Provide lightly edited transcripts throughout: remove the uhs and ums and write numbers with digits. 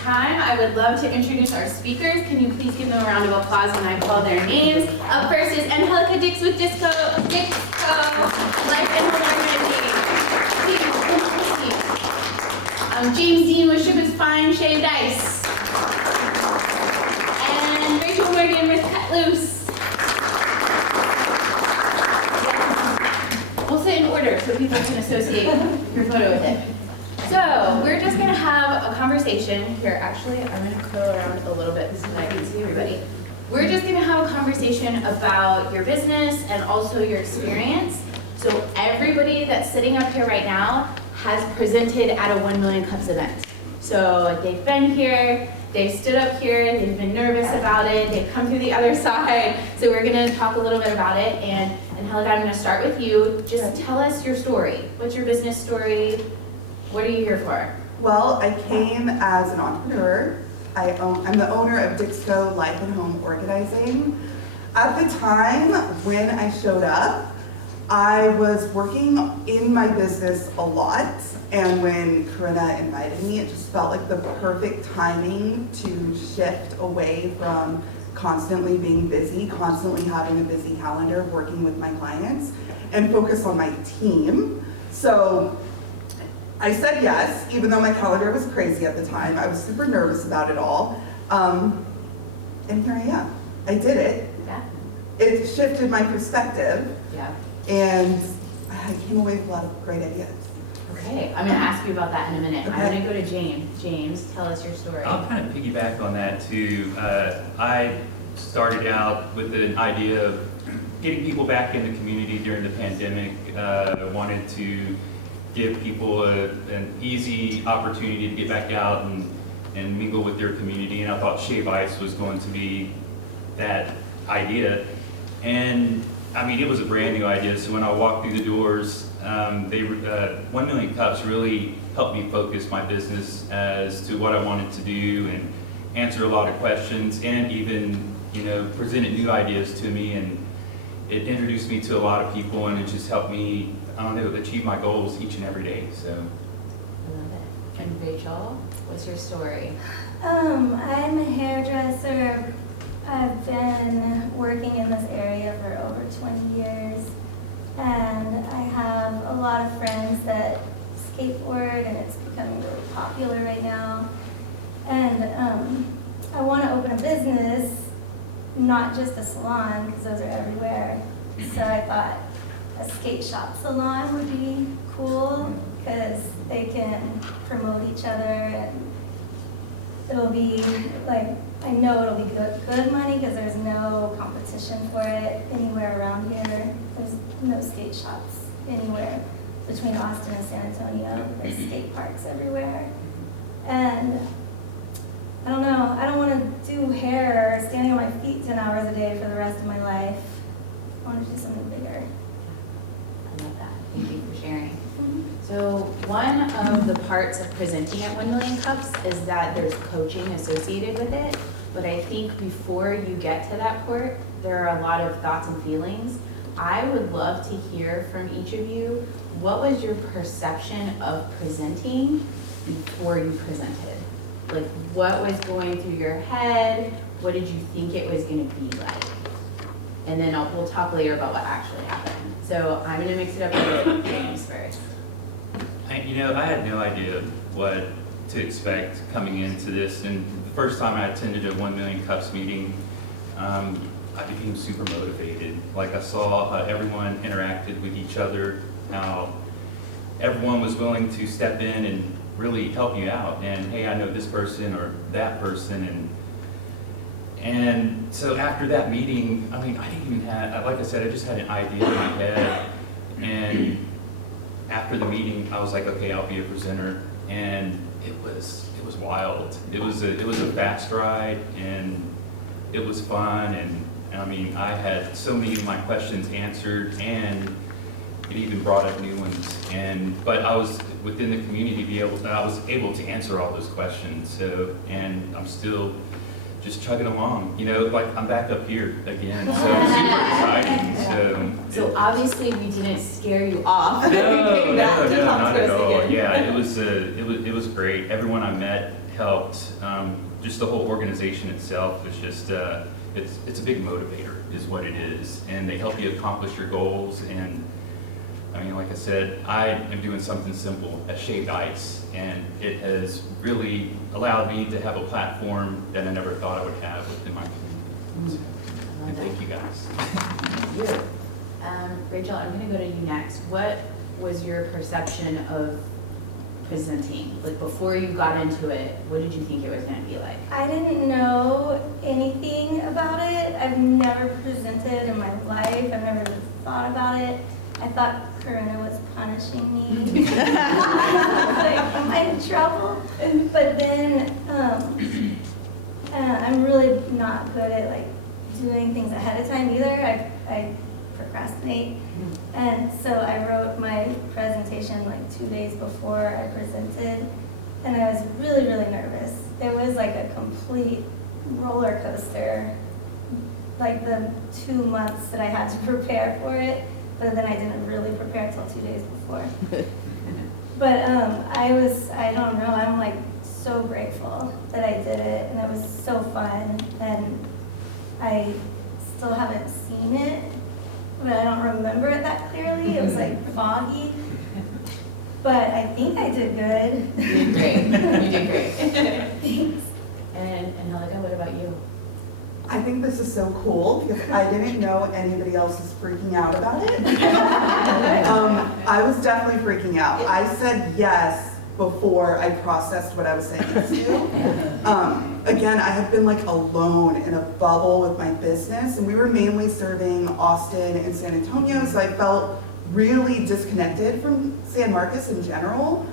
time, I would love to introduce our speakers. Can you please give them a round of applause when I call their names? Up first is Angelica Dix with Disco, Life and Home Organizing. James Dean with Sugar's Fine Shaved Ice. And Rachel Morgan with Cut Loose. We'll say in order so people can associate your photo with it. So we're just gonna have a conversation here. Actually, I'm gonna curl around a little bit so that I can see everybody. We're just gonna have a conversation about your business and also your experience. So everybody that's sitting up here right now has presented at a 1 Million Cups event. So they've been here, they've stood up here, they've been nervous about it, they've come through the other side. So we're gonna talk a little bit about it. And Helga, I'm gonna start with you. Just tell us your story. What's your business story? What are you here for? Well, I came as an entrepreneur. I'm the owner of Dixco Life and Home Organizing. At the time when I showed up, I was working in my business a lot, and when Corinna invited me, it just felt like the perfect timing to shift away from constantly being busy, constantly having a busy calendar, working with my clients, and focus on my team. So I said yes, even though my calendar was crazy at the time. I was super nervous about it all. And here I am. I did it. Yeah. It shifted my perspective. Yeah. And I came away with a lot of great ideas. Okay, I'm gonna ask you about that in a minute. Okay. I'm gonna go to James. James, tell us your story. I'll kind of piggyback on that too. I started out with an idea of getting people back in the community during the pandemic. Wanted to give people an easy opportunity to get back out and mingle with their community, and I thought Shave Ice was going to be that idea. And I mean, it was a brand new idea, so when I walked through the doors, 1 Million Cups really helped me focus my business as to what I wanted to do and answer a lot of questions, and even, you know, presented new ideas to me, and it introduced me to a lot of people, and it just helped me, I don't know, achieve my goals each and every day. So. I love it. And Rachel, what's your story? I'm a hairdresser. I've been working in this area for over 20 years, and I have a lot of friends that skateboard, and it's becoming really popular right now. And I want to open a business, not just a salon, because those are everywhere. So I thought a skate shop salon would be cool, because they can promote each other, and it'll be like, I know it'll be good money, because there's no competition for it anywhere around here. There's no skate shops anywhere between Austin and San Antonio. There's skate parks everywhere. And I don't know, I don't want to do hair standing on my feet 10 hours a day for the rest of my life. I want to do something bigger. I love that. Thank you for sharing. So one of the parts of presenting at 1 Million Cups is that there's coaching associated with it. But I think before you get to that part, there are a lot of thoughts and feelings. I would love to hear from each of you, what was your perception of presenting before you presented? Like, what was going through your head? What did you think it was going to be like? And then we'll talk later about what actually happened. So I'm going to mix it up with James first. You know, I had no idea what to expect coming into this, and the first time I attended a 1 Million Cups meeting, I became super motivated. Like, I saw how everyone interacted with each other, how everyone was willing to step in and really help you out, and hey, I know this person or that person, and so after that meeting, I mean, I didn't even have, like I said, I just had an idea in my head, and after the meeting, I was like, okay, I'll be a presenter, and it was wild. It was a fast ride, and it was fun, and I mean, I had so many of my questions answered, and it even brought up new ones. But I was within the community, I was able to answer all those questions. So, and I'm still just chugging along. You know, like I'm back up here again. So super exciting. So obviously we didn't scare you off. No, not at all. Yeah, it was great. Everyone I met helped. Just the whole organization itself was just, it's a big motivator is what it is. And they help you accomplish your goals. And I mean, like I said, I am doing something simple as shaved ice, and it has really allowed me to have a platform that I never thought I would have within my community. And thank you guys. Thank you. Rachel, I'm gonna go to you next. What was your perception of presenting? Like before you got into it, what did you think it was gonna be like? I didn't know anything about it. I've never presented in my life. I've never even thought about it. I thought Corinna was punishing me. I was like, am I in trouble? But then I'm really not good at like doing things ahead of time either. I procrastinate. And so I wrote my presentation like 2 days before I presented, and I was really, really nervous. It was like a complete roller coaster, like the 2 months that I had to prepare for it, but then I didn't really prepare until 2 days before. But I don't know, I'm like so grateful that I did it, and it was so fun, and I still haven't seen it, but I don't remember it that clearly. It was like foggy. But I think I did good. You did great. You did great. Thanks. And Helga, what about you? I think this is so cool because I didn't know anybody else was freaking out about it. I was definitely freaking out. I said yes before I processed what I was saying yes to. Again, I had been like alone in a bubble with my business, and we were mainly serving Austin and San Antonio, so I felt really disconnected from San Marcos in general.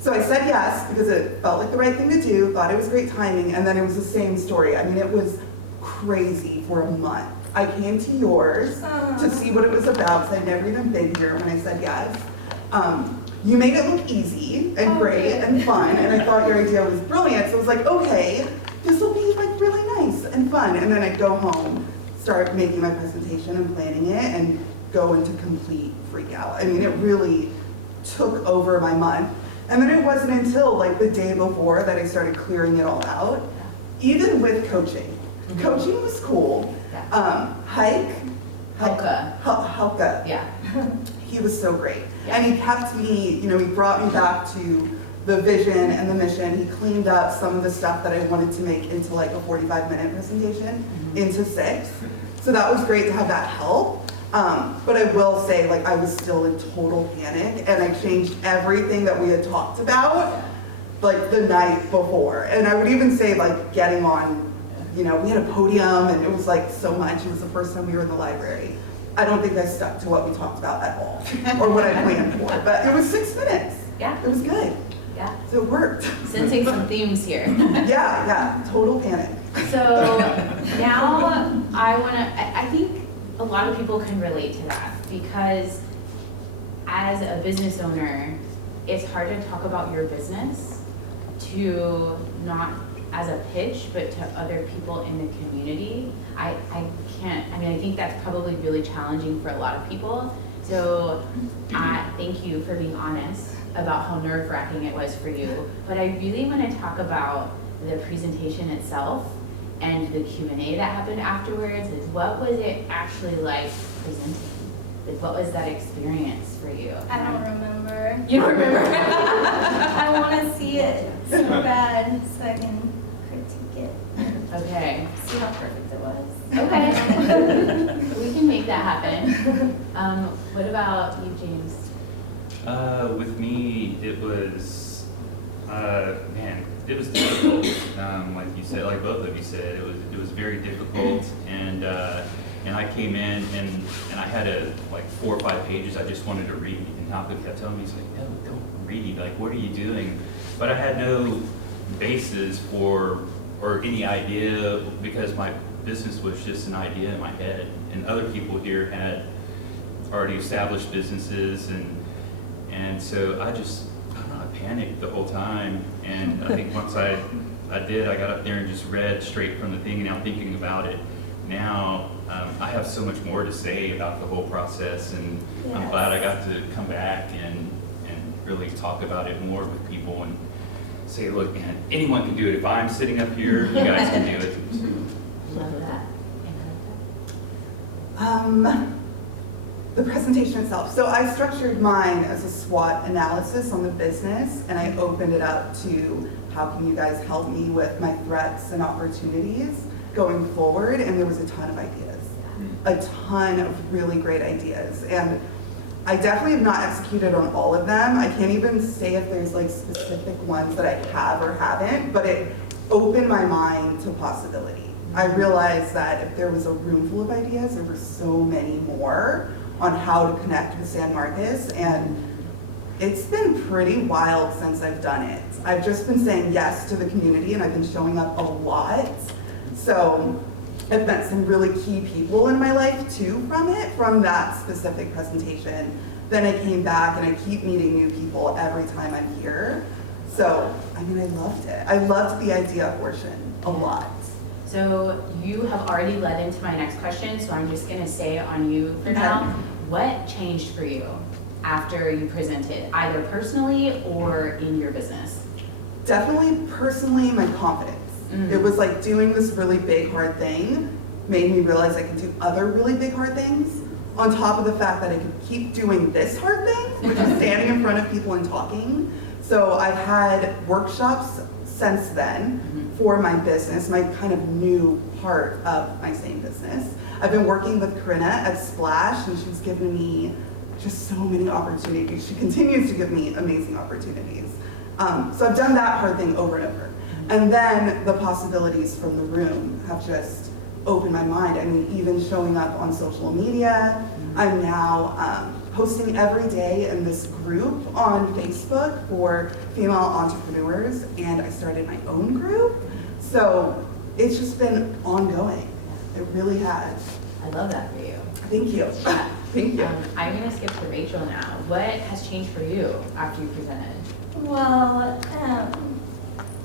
So I said yes because it felt like the right thing to do, thought it was great timing, and then it was the same story. I mean, it was crazy for a month. I came to yours to see what it was about because I'd never even been here when I said yes. You made it look easy and great and fun, and I thought your idea was brilliant, so I was like, okay, this will be like really nice and fun. And then I'd go home, start making my presentation and planning it, and go into complete freak out. I mean, it really took over my month. And then it wasn't until like the day before that I started clearing it all out, even with coaching. Coaching was cool. Helga. Yeah. He was so great. Yeah. And he kept me, he brought me back to the vision and the mission. He cleaned up some of the stuff that I wanted to make into like a 45-minute presentation into 6. So that was great to have that help. But I will say, like, I was still in total panic, and I changed everything that we had talked about, like, the night before. And I would even say, like, getting on, we had a podium, and it was, like, so much. It was the first time we were in the library. I don't think I stuck to what we talked about at all, or what I planned for. But it was 6 minutes. Yeah. It was good. Yeah. So it worked. Sensing some themes here. Yeah, total panic. So now I think a lot of people can relate to that, because as a business owner, it's hard to talk about your business to not as a pitch, but to other people in the community. I think that's probably really challenging for a lot of people. So I thank you for being honest about how nerve-wracking it was for you. But I really want to talk about the presentation itself and the Q&A that happened afterwards. Is what was it actually like presenting? Like, what was that experience for you? I don't remember. You don't remember? I want to see it so bad so I can critique it. Okay. See how perfect it was. Okay. We can make that happen. What about you, James? With me, it was, it was difficult. Like you said, like both of you said, it was very difficult. And I came in and I had like 4 or 5 pages I just wanted to read. And Malcolm kept telling me, he's like, no, don't read. Like, what are you doing? But I had no basis or any idea, because my business was just an idea in my head. And other people here had already established businesses, and so I panicked the whole time. And I think once I got up there and just read straight from the thing, and now thinking about it now, I have so much more to say about the whole process, and Yes. I'm glad I got to come back and really talk about it more with people. And say, look, man, anyone can do it. If I'm sitting up here, you guys can do it. Love that. The presentation itself. So I structured mine as a SWOT analysis on the business, and I opened it up to how can you guys help me with my threats and opportunities going forward, and there was a ton of ideas. A ton of really great ideas. And I definitely have not executed on all of them. I can't even say if there's like specific ones that I have or haven't, but it opened my mind to possibility. I realized that if there was a room full of ideas, there were so many more on how to connect with San Marcos, and it's been pretty wild since I've done it. I've just been saying yes to the community, and I've been showing up a lot. So I've met some really key people in my life too from that specific presentation. Then I came back and I keep meeting new people every time I'm here. So, I mean, I loved it. I loved the idea portion a lot. So you have already led into my next question, so I'm just gonna say on you for now. What changed for you after you presented, either personally or in your business? Definitely personally, my confidence. It was like doing this really big, hard thing made me realize I could do other really big, hard things on top of the fact that I could keep doing this hard thing, which is standing in front of people and talking. So I've had workshops since then for my business, my kind of new part of my same business. I've been working with Corinna at Splash, and she's given me just so many opportunities. She continues to give me amazing opportunities. So I've done that hard thing over and over. And then the possibilities from the room have just opened my mind. I mean, even showing up on social media. I'm now posting every day in this group on Facebook for female entrepreneurs, and I started my own group. So it's just been ongoing. It really has. I love that for you. Thank you. Thank you. I'm gonna skip to Rachel now. What has changed for you after you presented? Well,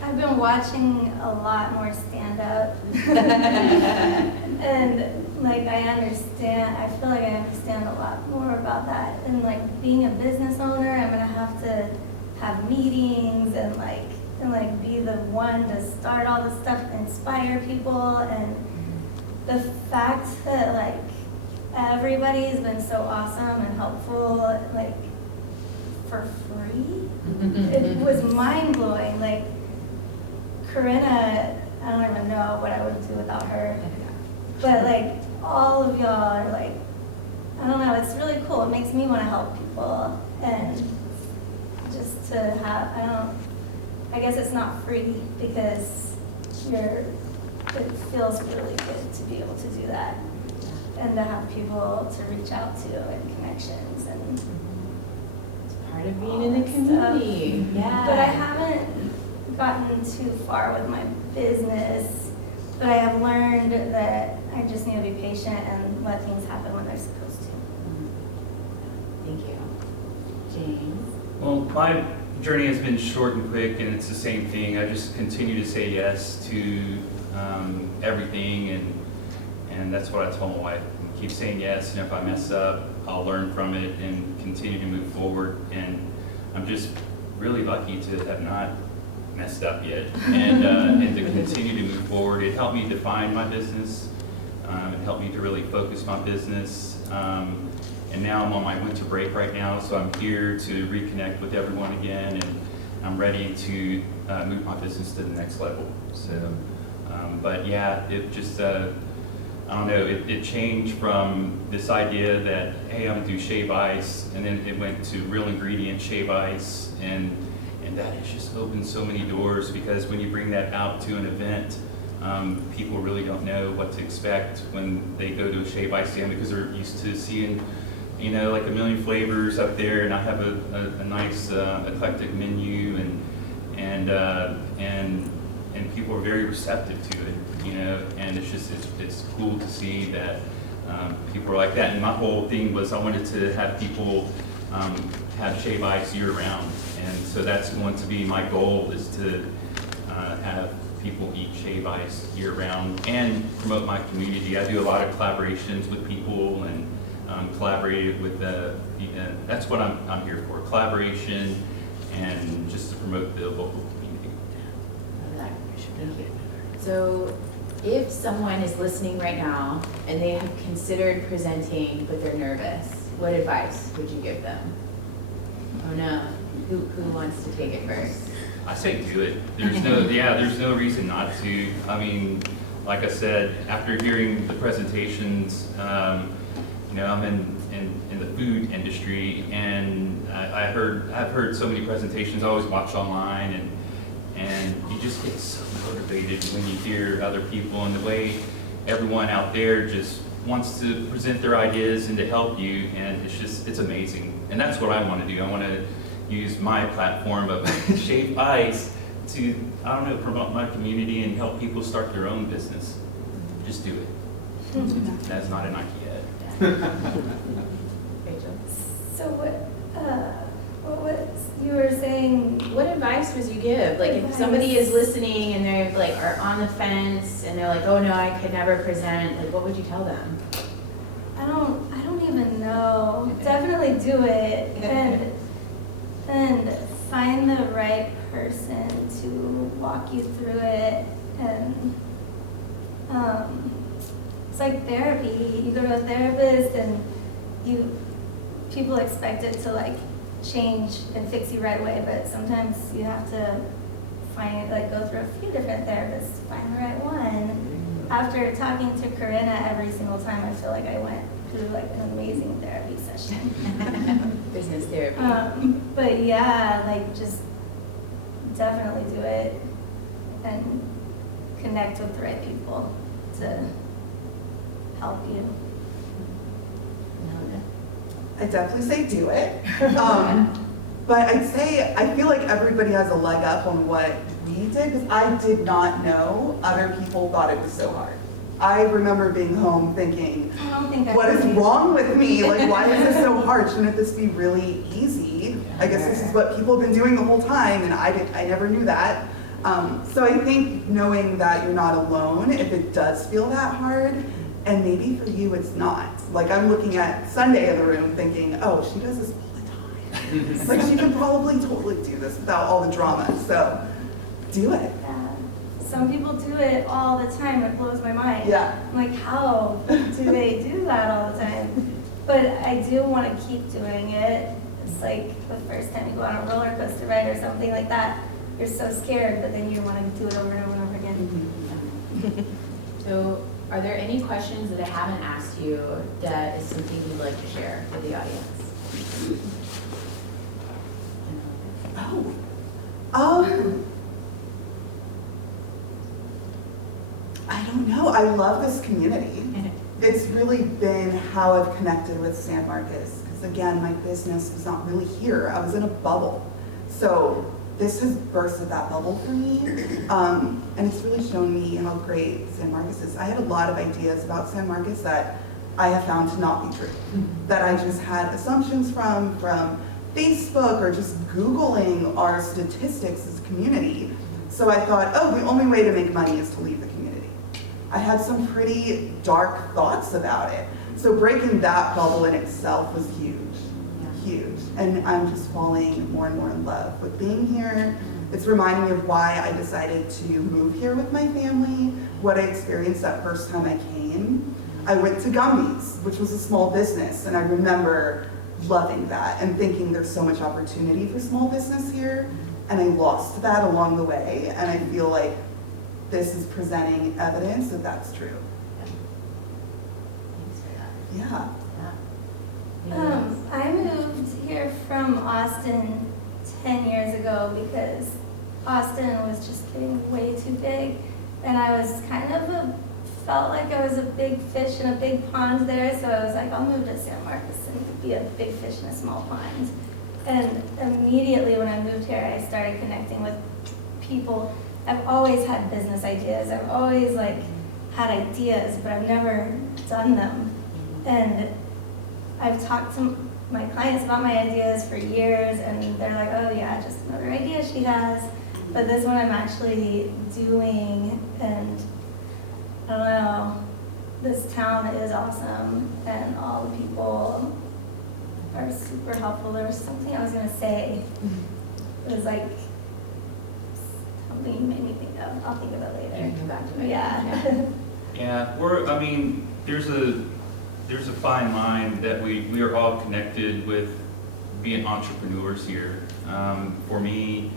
I've been watching a lot more stand-up. And like I feel like I understand a lot more about that. And like being a business owner, I'm gonna have to have meetings and be the one to start all this stuff and inspire people. And the fact that like everybody has been so awesome and helpful, like for free, it was mind-blowing. Like Corinna, I don't even know what I would do without her. But like all of y'all are like, I don't know, it's really cool. It makes me want to help people, and just to have, I guess it's not free because it feels really good to be able to do that and to have people to reach out to and connections and It's part of being in the community. Yeah. But I haven't gotten too far with my business, but I have learned that I just need to be patient and let things happen when they're supposed to. Thank you. James? Well, my journey has been short and quick, and it's the same thing. I just continue to say yes to everything, and that's what I told my wife. Keep saying yes, and if I mess up, I'll learn from it and continue to move forward. And I'm just really lucky to have not messed up yet, and to continue to move forward. It helped me define my business. It helped me to really focus my business. And now I'm on my winter break right now, so I'm here to reconnect with everyone again, and I'm ready to move my business to the next level. So, but yeah, it just, I don't know, it changed from this idea that, hey, I'm gonna do shave ice, and then it went to real ingredient shave ice, and that has just opened so many doors, because when you bring that out to an event, people really don't know what to expect when they go to a shave ice stand, because they're used to seeing, you know, like a million flavors up there, and I have a nice eclectic menu, and people are very receptive to it, you know, and it's cool to see that people are like that. And my whole thing was I wanted to have people have shave ice year round, and so that's going to be my goal, is to have people eat shave ice year round and promote my community. I do a lot of collaborations with people, and collaborated with that's what I'm here for, collaboration and just to promote the local community. So if someone is listening right now and they have considered presenting but they're nervous, what advice would you give them? Oh no, who wants to take it first? I say do it. There's no reason not to. I mean, like I said, after hearing the presentations, I'm in the food industry, and I've heard so many presentations. I always watch online, and you just get so motivated when you hear other people and the way everyone out there just wants to present their ideas and to help you, and it's amazing. And that's what I want to do. I want to use my platform of Shaved Ice to, promote my community and help people start their own business. Just do it. That's not an idea. Rachel? So what was, you were saying, What advice would you give? Like if somebody is listening and they're like are on the fence and they're like, oh no, I could never present, like what would you tell them? I don't even know. Definitely do it and find the right person to walk you through it. And it's like therapy. You go to a therapist and people expect it to like change and fix you right away, but sometimes you have to go through a few different therapists to find the right one. After talking to Corinna every single time, I feel like I went through like an amazing therapy session. Business therapy. But yeah, like just definitely do it and connect with the right people to help you. I definitely say do it. But I'd say I feel like everybody has a leg up on what we did, because I did not know other people thought it was so hard. I remember being home thinking, I don't think what is wrong with me? Like, why is this so hard? Shouldn't this be really easy? I guess this is what people have been doing the whole time, and I never knew that. So I think knowing that you're not alone if it does feel that hard, and maybe for you it's not. Like I'm looking at Sunday in the room thinking, oh, she does this all the time. Like she can probably totally do this without all the drama. So do it. Yeah. Some people do it all the time. It blows my mind. Yeah. I'm like, how do they do that all the time? But I do want to keep doing it. It's like the first time you go on a roller coaster ride or something like that. You're so scared, but then you want to do it over and over and over again. So are there any questions that I haven't asked you that is something you'd like to share with the audience? I don't know. I love this community. It's really been how I've connected with San Marcos. Because again, my business was not really here. I was in a bubble. So this has bursted that bubble for me. And it's really shown me how great San Marcos is. I had a lot of ideas about San Marcos that I have found to not be true. That I just had assumptions from Facebook or just Googling our statistics as a community. So I thought, oh, the only way to make money is to leave the community. I had some pretty dark thoughts about it. So breaking that bubble in itself was huge, huge. And I'm just falling more and more in love with being here. It's reminding me of why I decided to move here with my family, what I experienced that first time I came. I went to Gumby's, which was a small business, and I remember loving that and thinking there's so much opportunity for small business here, and I lost that along the way, and I feel like this is presenting evidence that that's true. Thanks for that. Yeah. I moved here from Austin 10 years ago because Austin was just getting way too big, and I was felt like I was a big fish in a big pond there, so I was like, I'll move to San Marcos and be a big fish in a small pond. And immediately when I moved here, I started connecting with people. I've always had business ideas. I've always had ideas, but I've never done them. And I've talked to my clients about my ideas for years, and they're like, oh yeah, just another idea she has. But this one I'm actually doing, and I don't know, this town is awesome, and all the people are super helpful. There was something I was gonna say. It was like something you made me think of. I'll think of it You later. can come back to it. Yeah. Yeah, I mean, there's a fine line that we are all connected with being entrepreneurs here. For me,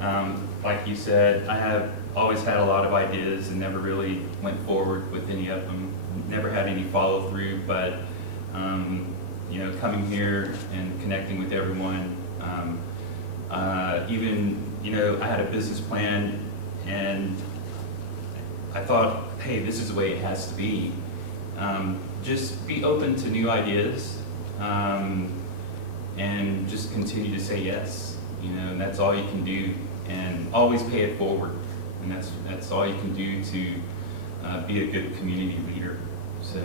like you said, I have always had a lot of ideas and never really went forward with any of them. Never had any follow through, but you know, coming here and connecting with everyone, even, you know, I had a business plan and I thought, hey, this is the way it has to be. Just be open to new ideas, and just continue to say yes, you know, and that's all you can do, and always pay it forward, and that's all you can do to be a good community leader. So,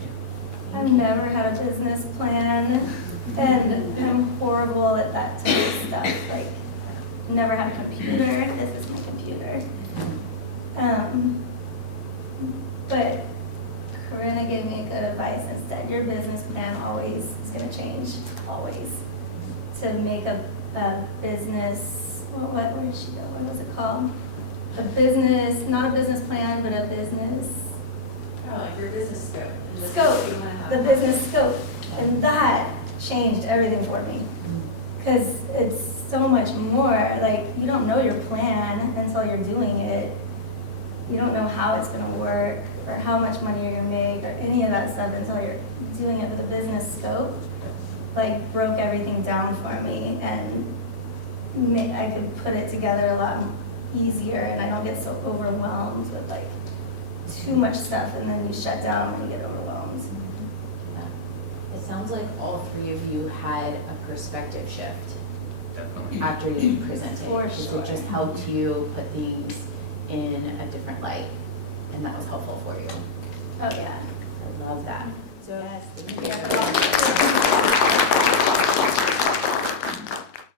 yeah. I've never had a business plan, and I'm horrible at that type of stuff. Like, never had a computer. This is my computer. But Corinna gave me good advice and said, your business plan always is going to change, always. To make a business, what did she go? What was it called? A business, not a business plan, but a business Oh, like your business scope. scope, You wanna have. the business scope. And that changed everything for me. Because it's so much more, like, you don't know your plan until you're doing it. You don't know how it's gonna work, or how much money you're gonna make, or any of that stuff until you're doing it with a business scope. Like, broke everything down for me, and I could put it together a lot easier, and I don't get so overwhelmed with like too much stuff, and then you shut down when you get overwhelmed. It sounds like all three of you had a perspective shift Definitely. after you presented. For Because sure. it just helped you put things in a different light, and that was helpful for you. Oh, yeah. I love that. So, yes, thank you.